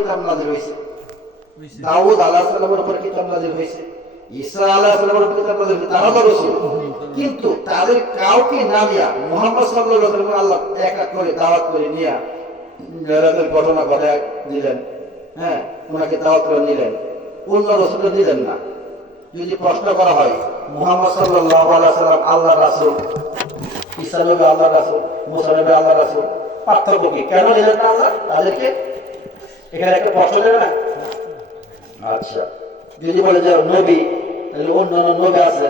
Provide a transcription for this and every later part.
কিতাব নাযিল হয়েছে, দাউদ আলাইহিস সালামের উপর কিতাব নাযিল হয়েছে, ঈসা আলাইহিস সালামের উপর কিতাব নাযিল হয়েছে, তারা হলো রাসূল। কিন্তু তাদের কাউকে না নিয়ে মুহাম্মদ সাল্লাল্লাহু আলাইহি ওয়াসাল্লাম আল্লাহ এক এক করে দাওয়াত করে নিয়ে মেরাজের ঘটনা ঘটায় দিলেন। হ্যাঁ, ওনাকে দাওয়াত করে নিলেন, অন্য রাসূলকে দিলেন না। যদি প্রশ্ন করা হয় মুহাম্মদ সাল্লাল্লাহু আলাইহি ওয়াসাল্লাম আল্লাহর রাসূল, ঈসা নবী আল্লাহর রাসূল, মুসা নবী আল্লাহর রাসূল, পার্থক্য কি, কেন দিলেন না আল্লাহ তাদেরকে? এখানে একটা প্রশ্ন দেবে না? আচ্ছা, যদি বলে যে নবী, তাহলে অন্যান্য নবী আছে,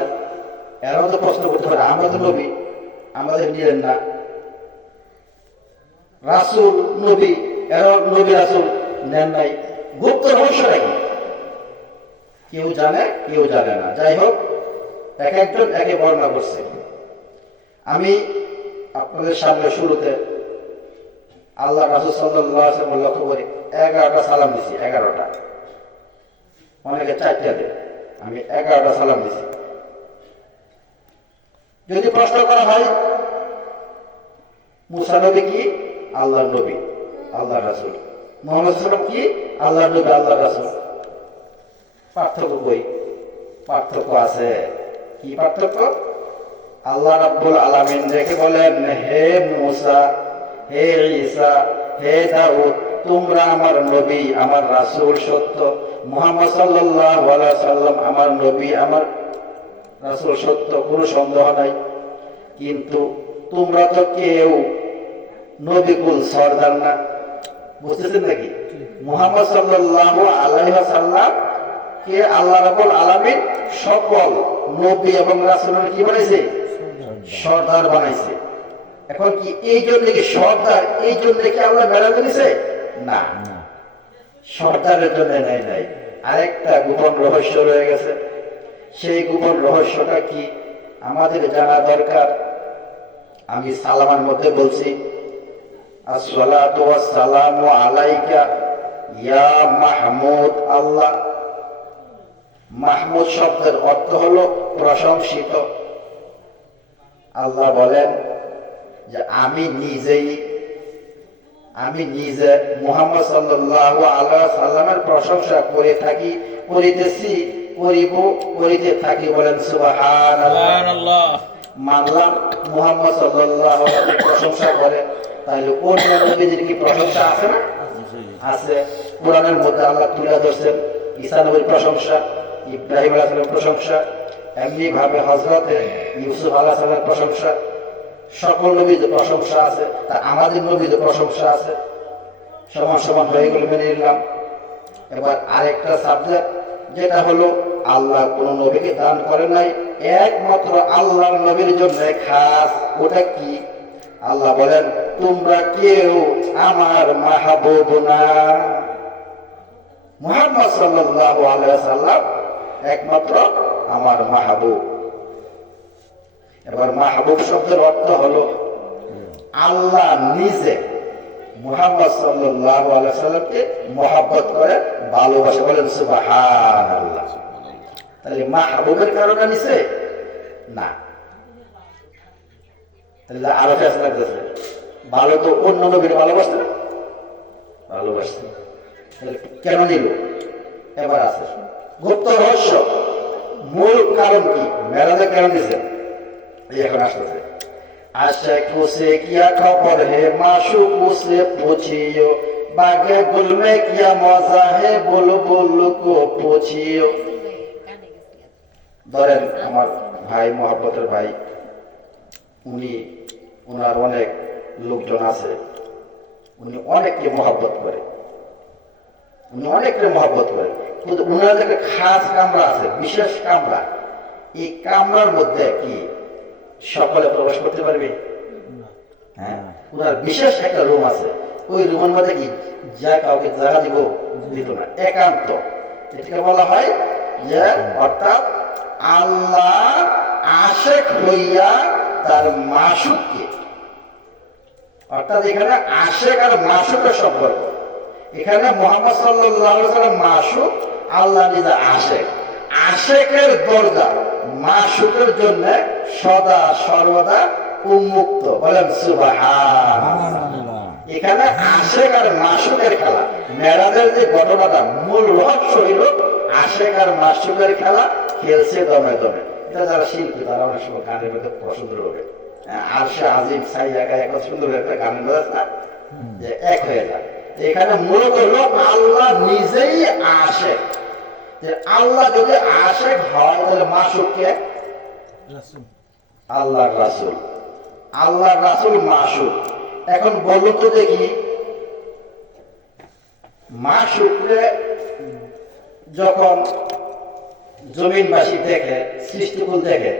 এরাও তো প্রশ্ন করতে পারে আমরা তো নবী, আমাদের নিলেন না। রাসূল নবী, এরাও নবী রাসূল নেন নাই। গুপ্ত রহস্যটা কি কেউ জানে, কেউ জানে না। যাই হোক, এক একজন একে বর্ণনা করছে। আমি আপনাদের সামনে শুরুতে আল্লাহ রাসূল সাল্লাল্লাহু আলাইহি ওয়াসাল্লাম লক্ষ্য করে 11টা সালাম দিছি। 11টা, অনেকে 4টা দেয়, আমি 11টা সালাম দিছি। যদি প্রশ্ন করা হয় মুসা নবী কি আল্লাহর নবী, আল্লাহর রাসূল, মুহাম্মদ সাল্লাল্লাহু আলাইহি ওয়াসাল্লাম কি আল্লাহর নবী, আল্লাহর রাসূল, পার্থক্য কই? পার্থক্য আছে। কি পার্থক্য? আল্লাহ রাব্বুল আলামিন দেখে বলেন, হে মুসা, হে ঈসা, হে দাউদ, তোমরা আমার নবী, আমার রাসূল সত্য। মুহাম্মদ সাল্লাল্লাহু আলাইহি ওয়াসাল্লাম আমার নবী, আমার রাসূল সত্য, কোনো সন্দেহ নাই। কিন্তু তোমরা তো কেউ নবীকুল সরদার না। বুঝতেছেন নাকি? মুহাম্মদ সাল্লাল্লাহু আলাইহি ওয়াসাল্লাম কে আল্লাহ রাব্বুল আলামিন সকল নবী এবং রাসূলের কি বানাইছে? সর্দার বানাইছে। এখন কি এই জন্য কি সর্দার, এই জন্য কি আল্লাহ মেরাজ দিয়েছে? না, সর্দারের জন্য নাই। নাই, আরেকটা গোপন রহস্য রয়ে গেছে। সেই গোপন রহস্যটা কি আমাদের জানা দরকার। আমি সালামের মধ্যে বলছি, আসসালাতু ওয়াসসালামু আলাইকা ইয়া মাহমুদ আল্লাহ। মাহমুদ শব্দের অর্থ হলো প্রশংসিত। আল্লাহ বলেন যে আমি নিজে মুহাম্মদ সাল্লাল্লাহু আলাইহি ওয়াসাল্লামের প্রশংসা করে থাকি, করিতেছি, করিব, করিতে থাকি। বলেন সুবহানাল্লাহ। মানলাম মুহাম্মদ সাল্লাল্লাহু আলাইহি ওয়াসাল্লাম প্রশংসা করে, তাহলে অন্য নবীদের কি প্রশংসা আছে না? আছে। কোরআনের মধ্যে আল্লাহ তুলে ধরছেন ঈসা নবীর প্রশংসা, ইব্রাহিম আলাইহিস সালামের প্রশংসা, এমনি ভাবে হযরতে ইউসুফ আলাইহিস সালামের প্রশংসা। সকল নবীদের প্রশংসা আছে, তা আমাদের নবীদের প্রশংসা আছে। সমান সমান হয়ে গেল, মেনে নিলাম। এবার আরেকটা সাবজেক্ট, যেটা হলো আল্লাহ কোন নবীকে দান করে নাই, একমাত্র আল্লাহর নবীর জন্য খাস। ওটা কি? আল্লাহ বলেন, তোমরা কেউ আমার মাহবুব না। মুহাম্মদ সাল্লাল্লাহু আলাইহি ওয়াসাল্লাম একমাত্র আমার মাহবুব। এবার মাহবুব শব্দের অর্থ হলো আল্লাহ নিজে মুহাম্মদ সাল্লাল্লাহু আলাইহি ওয়াসাল্লামকে মহব্বত করে, ভালোবাসে। বলেন সুবহানাল্লাহ। তাহলে মাহবুবের কারণে নিছে না, তাহলে আরো ফেসলা লাগতেছে। ভালো তো অন্য নবীর ভালোবাসতে না, ভালোবাসতে, কেন নিল? এবার আছে গুপ্ত রহস্য। মূল কারণ কি? মেরাজে কেন দিছে? এখন আসতেছে। आशिक से किया खबर है माशूक से पूछियो, बागे गुल में किया मजा है बुलबुल को पूछियो। ধরেন আমার ভাই, মহব্বতের ভাই, উনি, ওনার অনেক লোকজন আছে, উনি অনেককে মহব্বত করে, কিন্তু ওনার একটা খাস কামরা আছে, বিশেষ কামরা। এই কামরার মধ্যে কি সকলে প্রবেশ করতে পারবে? হ্যাঁ, ওনার বিশেষ একটা রুম আছে। ওই রুমের মধ্যে কি যা কাউকে জায়গা দিত না, একান্ত। এটাকে বলা হয় যে অর্থাৎ আল্লাহ আশিক হইয়া তার মাশুককে, অর্থাৎ এখানে আশিক আর মাশুকের সম্পর্ক। এখানে মুহাম্মদ সাল্লাল্লাহু আলাইহি ওয়াসাল্লাম মাশুক, আল্লাহ নিজে আশিক। আশিকের দরজা মাশুকের জন্য সদা সর্বদা উন্মুক্ত। বলেন সুবহানাল্লাহ। এখানে আশেক আর মাসুকের খেলা। মেরাজের যে ঘটনাটা মূল রহস্য হইল আশেক আর মাসুকের খেলা খেলছে দমে দমে। এটা যারা শিল্পী তারা অনেক সময় গানের মধ্যে পছন্দ হবে। আরশে আজিম সাই জায়গায় এক সুন্দর একটা গানের মধ্যে না যে এক হয়ে যায়। এখানে মূলত হলো আল্লাহ নিজেই আশেক। যে আল্লাহ যদি আশেক হয় তাহলে মাসুককে আল্লাহর রাসূল, আল্লাহর রাসূল মাসুক। এখন বলুন তো দেখি, মাসুকরে যখন জমিনবাসী দেখে, সৃষ্টিকুল দেখে,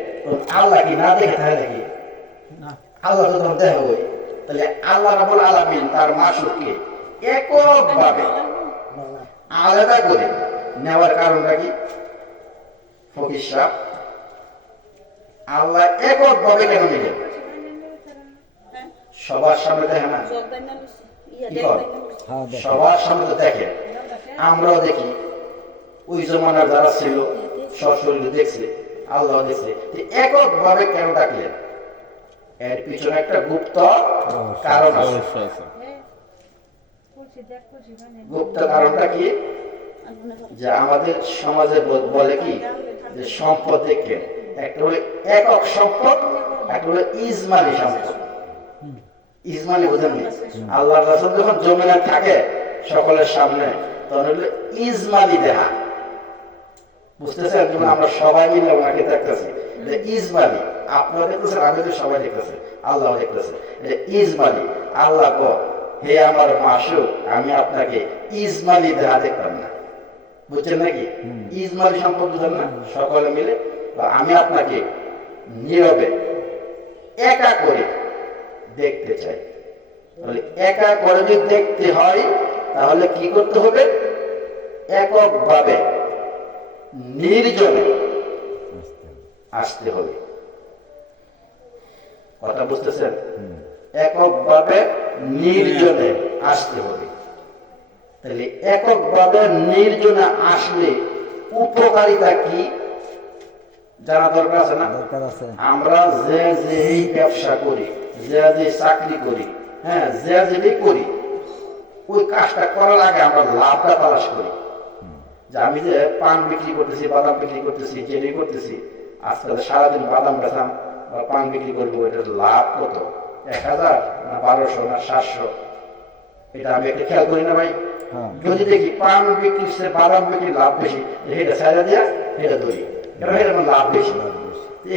আল্লাহ কি না দেখে থাকে নাকি? আল্লাহ তো তখন দেখা হই। তাহলে আল্লাহ রাব্বুল আলামিন তার মাসুককে এককভাবে আলাদা করে নেওয়ার কারণটা কি? ফকির সাহেব, আল্লাহ এককভাবে কেন নিলেন? সবার সামনে দেখে না, সবার সামনে তো দেখে, আমরাও দেখি। ওই জমানার যারা ছিল সশরীরে দেখছে, আল্লাহ দেখছে। এককভাবে কেন ডাকলেন? এর পিছনে একটা গুপ্ত কারণ আছে। গুপ্ত কারণটা কি? যে আমাদের সমাজে বলে কি যে সম্পদ দেখে একটা হলো একক সম্পদ, একটা হলো ইজমালি সম্পদ। ইজমালি বোঝেননি? আল্লাহর রাসূল যখন জমিনে থাকে সকলের সামনে তখন হলো ইজমালি দেহা, বুঝতেছেন? আমরা সবাই মিলে ওনাকে দেখতেছি যে ইজমালি। আপনারা দেখতেছেন, আমি তো সবাই দেখতেছি, আল্লাহ দেখতেছে। ইজমালি আল্লাহ কো, হে আমার মাসুক, আমি আপনাকে ইজমালি দেহা দেখতাম না। বুঝছেন নাকি? ইজমালি সম্পদ বুঝেন না? সকলে মিলে আমি আপনাকে নীরবে একা করে দেখতে চাই। তাহলে একা করে যদি দেখতে হয় তাহলে কি করতে হবে? এককভাবে নির্জনে আসতে হবে। কথা বুঝতেছেন? এককভাবে নির্জনে আসতে হবে। তাহলে এককভাবে নির্জনে আসলে উপকারিতা কি জানা দরকার আছে না? আমরা যে যেই ব্যবসা করি, যে যে চাকরি করি, হ্যাঁ, যে যেই করি, ওই কাজটা করার আগে আমরা লাভটা তালাশ করি। যে আমি যে পান বিক্রি করতেছি, বাদাম বিক্রি করতেছি, জেলি করতেছি, আজকাল সারাদিন বাদাম বেচাম বা পান বিক্রি করবো, এটার লাভ কত? 1000 না 1200 না 700? এটা আমি একটা খেয়াল করি না ভাই? যদি দেখি পান বিক্রি বাদাম বিক্রি লাভ বেশি, এটা সাইডা দিয়া এটা ধরি, কারণ এটা লাভ বেশি।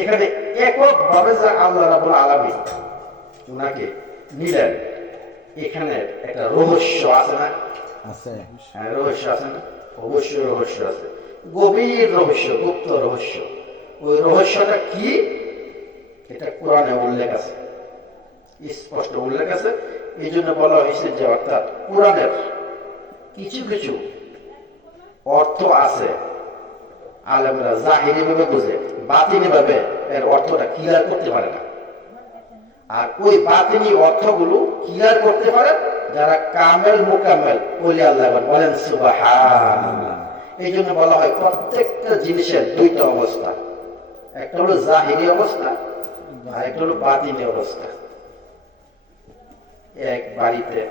এখানে এককভাবে যা আল্লাহ রাব্বুল আলামিন ওনাকে নিলেন, এখানে একটা রহস্য আছে না? আছে। হ্যাঁ, রহস্য আছে না? অবশ্যই রহস্য আছে, গভীর রহস্য, গুপ্ত রহস্য। ওই রহস্যটা কি? এটা কোরআনে উল্লেখ আছে, স্পষ্ট উল্লেখ আছে। এই জন্য বলা হয়েছে যে অর্থাৎ কোরআনের কিছু কিছু অর্থ আছে আলেমরা জাহিরি ভাবে বুঝে, বাতিনি ভাবে এর অর্থটা ক্লিয়ার করতে পারে না। আর ওই বাতিনি অর্থগুলো ক্লিয়ার করতে পারে যারা কামেল মুকাম্মেল ওলি আল্লাহ বলেন সুবহানাল্লাহ। এই জন্য বলা হয় প্রত্যেকটা জিনিসের দুইটা অবস্থা, একটা হলো জাহিরি অবস্থা আর একটা হলো বাতিনি অবস্থা। এক বাড়িতে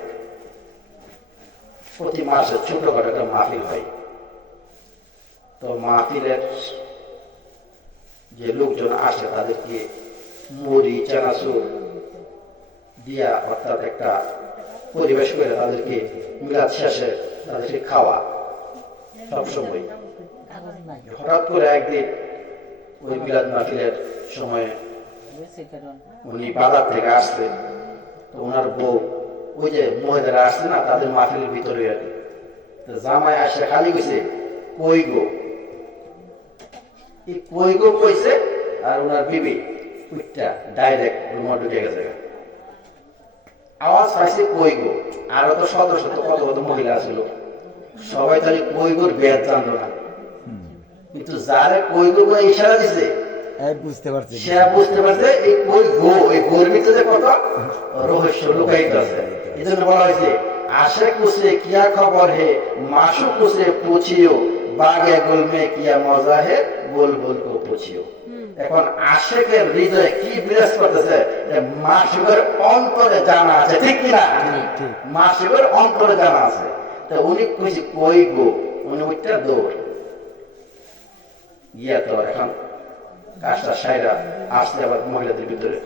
প্রতি মাসে ছোটখাটো একটা মাহফিল হয়। তো মাহফিলের যে লোকজন আসে তাদেরকে মুড়ি চানাচুর দিয়া, অর্থাৎ একটা পরিবেশ করে তাদেরকে মিলাদ শেষে তাদেরকে খাওয়া সবসময়। হঠাৎ করে একদিন ওই মিলাদ মাহফিলের সময় উনি বাজার থেকে আসছে, তো ওনার বউ ওই যে মহিলারা আসছে না তাদের মাহফিলের ভিতরে, জামাই আসে খালি গেছে কই গো, এই কই গো কইছে, আর ওনার বিবি উইটা ডাইরেক্ট রুমে ঢুকে গেছে। আওয়াজ পাইছে কই গো, আরো তো শত শত কত কত মহিলা ছিল, সবাই তাহলে কই গোর বেদ জানতো না, কিন্তু যারা কই গো ইশারা দিছে বুঝতে পারছে, সে বুঝতে পারছে এই কই গো, এই গোর ভিতরে কত রহস্য লুকায়িত আছে। এই জন্য বলা হয়েছে आशिक उसे क्या खबर है, माशूक उसे पूछियो, बागे गुल में किया मौजा है, बोल बोल को पूछियो। এখন আশেকের হৃদয়ে কি বিরাজ করতেছে যে মাসুকের অন্তরে জানা আছে, ঠিক কিনা? মাসুকের অন্তরে জানা আছে। তো উনি কইছে কই গো, উনি ওইটা দৌড় গিয়া তো এখন কাজটা সাইরা আসলে আবার মহিলাদের ভিতরে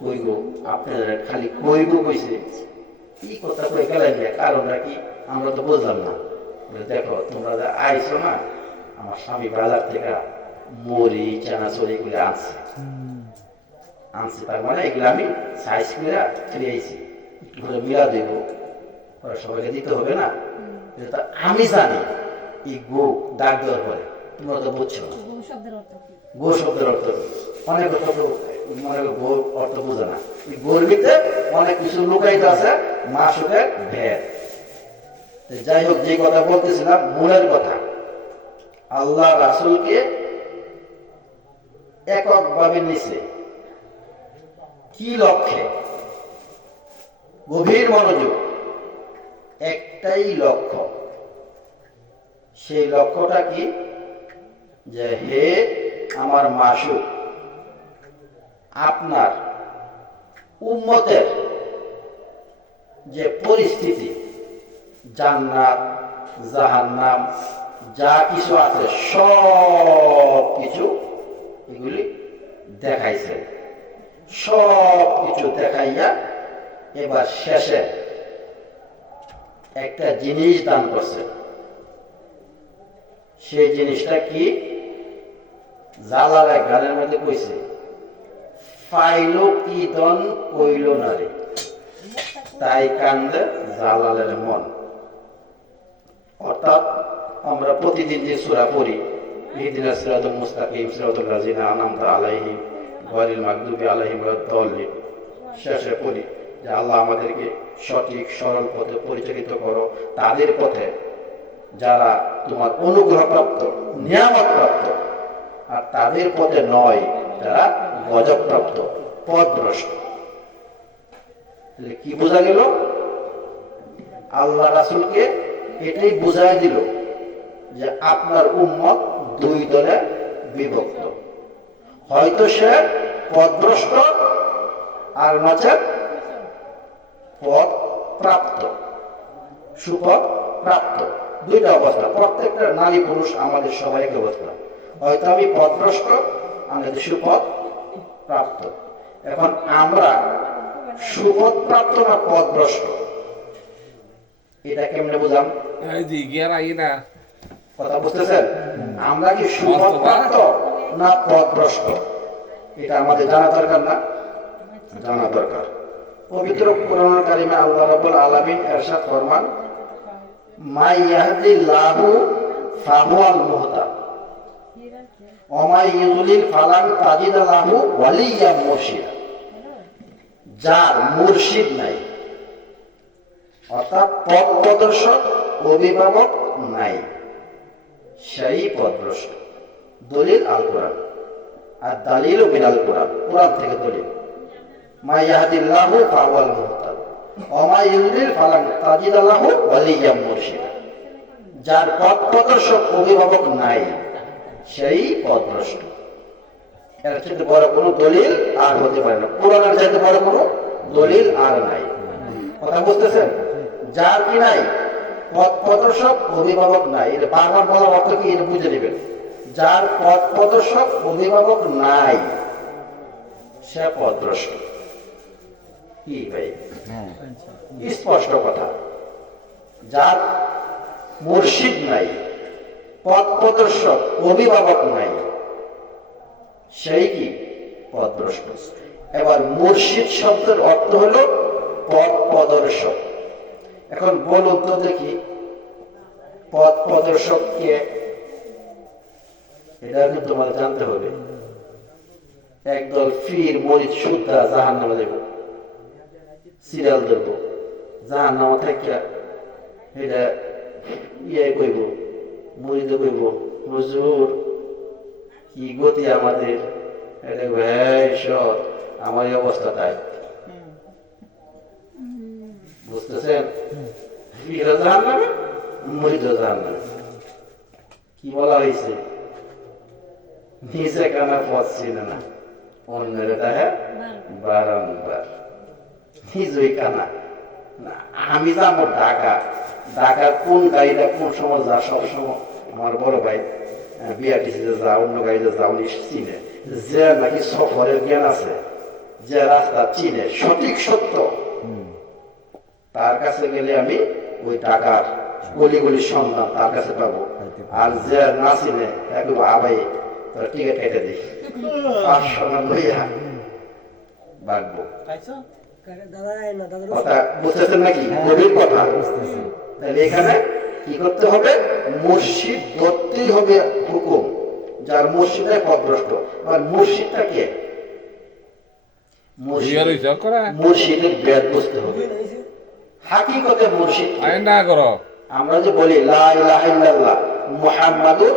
কই গো, আপনাদের খালি কই গো কইছে, কি কথা কই গেলেন, কারণটা কি আমরা তো বুঝলাম না। দেখো তোমরা আইছো না, আমার স্বামী বাজার থেকে মুড়ি চানাচুরি এগুলো আনছি, তার মানে এগুলো আমি সাইজ করে ফিরে আইছি, মিলা দেবো, সবাইকে দিতে হবে না। আমি জানি এই গো ডাক দেওয়ার পরে তোমরা তো বুঝছো না গো শব্দের অর্থ, অনেক মানে গো অর্থ বোঝে না। এই গোর ভিতরে অনেক কিছু লুকাইতে আছে, মাসুকের ভেদ। যাই হোক, যে কথা বলতেছিলাম মূলের কথা, আল্লাহ রাসূলকে এককভাবে নিছে কি লক্ষ্যে? গভীর মনোযোগ, একটাই লক্ষ্য। সেই লক্ষ্যটা কি? যে হে আমার মাসুক, আপনার উম্মতের যে পরিস্থিতি, জান্নাত জাহান্নাম যা কিছু আছে সব কিছু এগুলি দেখাইছে, সব কিছু দেখাইয়া এবার শেষে একটা জিনিস দান করছে। সেই জিনিসটা কি? জালালে গানের মধ্যে কইছে, ফাইলো কি দন কইল না রে, তাই কান্দে জালালের মন। অর্থাৎ আমরা প্রতিদিন যে সূরা পড়ি, ইহদিনাস সিরাতাল মুস্তাকিম সিরাতাল লাযিনা আনআমতা আলাইহিম গায়রিল মাগদুবি আলাইহিম ওয়াদ-দাল্লিন, শেষে পড়ি যে আল্লাহ আমাদেরকে সঠিক সরল পথে পরিচালিত করো, তাদের পথে যারা তোমার অনুগ্রহপ্রাপ্ত নিয়ামতপ্রাপ্ত, আর তাদের পথে নয় যারা গজবপ্রাপ্ত পথভ্রষ্ট। কি বোঝা গেল? আল্লাহ রাসূলকে এটাই বোঝাই দিল যে আপনার উম্মত দুই দলে বিভক্ত, হয়তো সে পথভ্রষ্ট আর নচেত পথ প্রাপ্ত, সুপথ প্রাপ্ত। দুইটা অবস্থা, প্রত্যেকটা নারী পুরুষ আমাদের সবাই এক অবস্থা, হয়তো আমি পথভ্রষ্ট, আমাদের সুপথ প্রাপ্ত। এখন আমরা সুপথ প্রাপ্ত না পথভ্রষ্ট, এটা কেমনে বুঝলাম? কথা বুঝতেছেন? আমরা কি সুপথ প্রাপ্ত না পথভ্রষ্ট, এটা আমাদের জানা দরকার না? জানা দরকার। পবিত্র কোরআন কারিমে আল্লাহ রাব্বুল আলামিন ইরশাদ ফরমান, মা ইয়াহদিল্লাহু ফাহুয়াল মুহতাদ ওয়া মা ইউদ্লিল ফালান তাজিদ লাহু ওয়ালিয়্যান মুরশিদা। যার মুর্শিদ নাই, অর্থাৎ পথ প্রদর্শক অভিভাবক নাই, সেই পথভ্রষ্ট। দলিল আল কোরআন, আর দালিল মিনাল কোরআন, কোরআন থেকে দলিল। মা ইয়াহদিল্লাহু ফাহুয়াল মুহতাদ ওয়া মা ইউদ্লিল ফালান তাজিদ লাহু ওয়ালিয়্যান মুরশিদা। যার পথ প্রদর্শক অভিভাবক নাই, সেই পথভ্রষ্ট। এর চাইতে বড় কোনো দলিল আর হতে পারে না, কোরআনের চাইতে বড় কোনো দলিল আর নাই। কথা বুঝতেছেন? যার কি নাই? পথ প্রদর্শক অভিভাবক নাই। এটা বারবার বলার অর্থ কি, এটা বুঝে নেবেন। যার পথ প্রদর্শক অভিভাবক নাই, সে পথভ্রষ্ট। কি ভাই? স্পষ্ট কথা। যার মুর্শিদ নাই, পথ প্রদর্শক অভিভাবক নাই, সেই কি পথভ্রষ্ট। এবার মুর্শিদ শব্দের অর্থ হলো পথ প্রদর্শক। এখন বলুন তো দেখি, পথ প্রদর্শক কে? এটা কিন্তু তোমার জানতে হবে। একদল ফির মরিদ সুদ্ধা জাহান্নামে দেব, সিরিয়াল দেব, জাহান্নামে থেকে এটা ইয়ে কইব, মরিদ কইব, হুজুর কি গতি আমাদের, এটা ভাই সব আমার এই অবস্থাটাই। বুঝতেছেন? ফিরও জাহান্নামে, মরিদও জাহান্নামে। কি বলা হয়েছে? নিজে কানা পথ চিনে না, অন্যের দেখে বারংবার, নিজেই কানা। আমি যাবো ঢাকা, ঢাকার কোন গাড়িটা কোন সময় যা, সবসময় আমার বড় ভাই বিআরটিসিতে যা, অন্য গাড়িতে যা, উনি চিনে, যে নাকি সফরের জ্ঞান আছে, যে রাস্তা চিনে সঠিক সত্য, তার কাছে গেলে আমি ওই ঢাকার গলি গলির সন্ধান তার কাছে পাবো। আর যে না চিনে একটু আবাই তোর টিকিট কেটে দিই, 500 না লইয়া বাঁকবো। কথা বুঝতেছেন নাকি? গভীর কথা। তাহলে এখানে কি করতে হবে? মসজিদ ধরতেই হবে হুকুম, যার মসজিদে পথভ্রষ্ট। আর মসজিদটা কে? মসজিদের বেদ বুঝতে হবে। হাকিকতে মসজিদ আমরা যে বলি লা ইলাহা ইল্লাল্লাহ মুহাম্মাদুর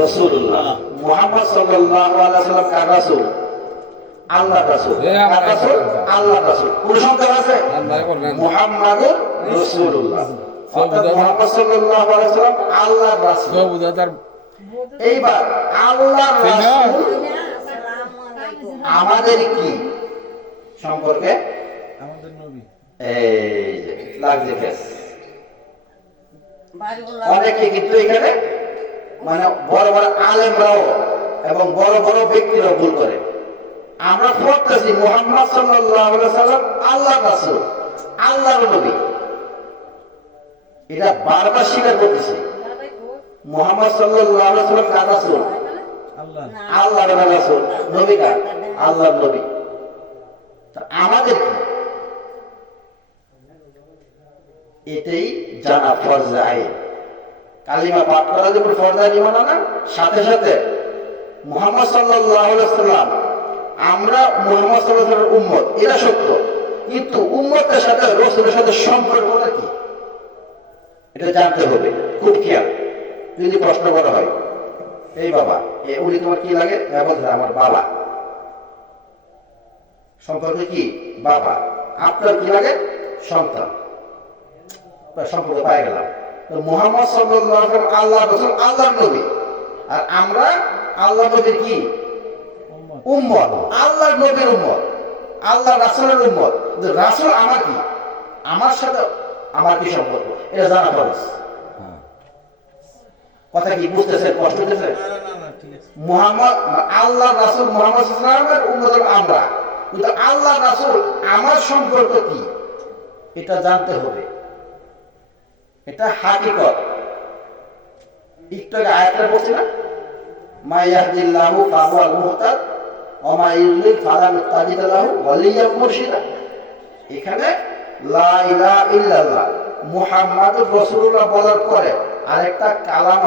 রাসূলুল্লাহ, মুহাম্মদ সাল্লাল্লাহু আলাইহি ওয়াসাল্লাম কার রাসূল? আল্লাহর রাসূল। কার রাসূল? আল্লাহর রাসূল। কোন সন্দেহ আছে? মুহাম্মাদুর রাসূলুল্লাহ, অর্থাৎ মুহাম্মদ সাল্লাল্লাহু আলাইহি ওয়াসাল্লাম আল্লাহর রাসূল। এইবার আল্লাহর রাসূল আমাদের কি সম্পর্কে? আমাদের নবী। এই যে লাগছে ফেস। অনেকে কিন্তু এখানে মানে বড় বড় আলেমরাও এবং বড় বড় ব্যক্তিরা ভুল করে। আমরা পড়তেছি মুহাম্মদ সাল্লাল্লাহু আলাইহি ওয়াসাল্লাম আল্লাহর রাসূল, আল্লাহর নবী, এটা বারবার স্বীকার করতেছি। মুহাম্মদ সাল্লাল্লাহু আলাইহি ওয়াসাল্লাম কার রাসূল? আল্লাহর রাসূল। নবী কার? আল্লাহর নবী। তা আমাদের এটাই জানা ফরজ আইন। কালিমা পাঠ করা যেমন ফরজ আইন ইমান আনা, সাথে সাথে মুহাম্মদ সাল্লাল্লাহু আলাইহি ওয়াসাল্লাম, আমরা মুহাম্মদ সাল্লাল্লাহু আলাইহি ওয়াসাল্লামের উম্মত, এটা সত্য, কিন্তু উম্মতের সাথে রাসূলের সাথে সম্পর্কটা কি এটা জানতে হবে। খুব খেয়াল। যদি প্রশ্ন করা হয়, এই বাবা উনি তোমার কি লাগে? বলছে আমার বাবা। সম্পর্ক কি? বাবা। আপনার কি লাগে? সন্তান। সম্পর্ক পাই গেলাম। মুহাম্মদ সাল্লাল্লাহু আলাইহি ওয়াসাল্লাম আল্লাহর রাসূল, আল্লাহর নবী, আর আমরা আল্লাহর নবীর কি উম্মত, আল্লাহর নবীর উম্মত, আল্লাহর রাসূলের উম্মত। রাসূল আমার কি? আমার সাথে আমার কি সম্পর্ক এটা জানা ফরজ। কথা কি বুঝতেছেন? কষ্ট হতেছে? মুহাম্মদ আল্লাহর রাসূল, মুহাম্মদ সাল্লাল্লাহু আলাইহি ওয়াসাল্লামের উম্মত আমরা, কিন্তু আল্লাহর রাসূল আমার সম্পর্ক কি এটা জানতে হবে। এটা হাকিকত। একটু আগে আয়াতটা বলছি না, মা ইয়াহদিল্লাহু ফাহুয়াল মুহতাদ ওয়া মা ইউদ্লিল ফালা মুতাজিদ লাহু ওয়ালিয়্যাম মুরশিদা। এখানে লা ইলাহা ইল্লাল্লাহ মুহাম্মাদুর রাসূলুল্লাহ বলার পরে আরেকটা কালাম